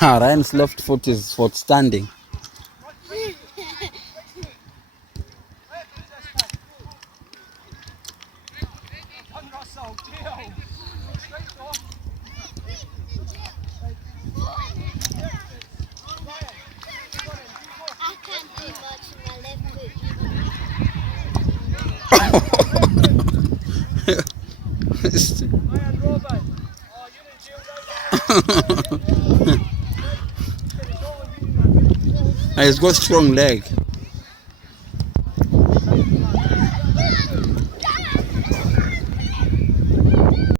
Ryan's left foot is for standing. I can't do much in my left He's got strong leg.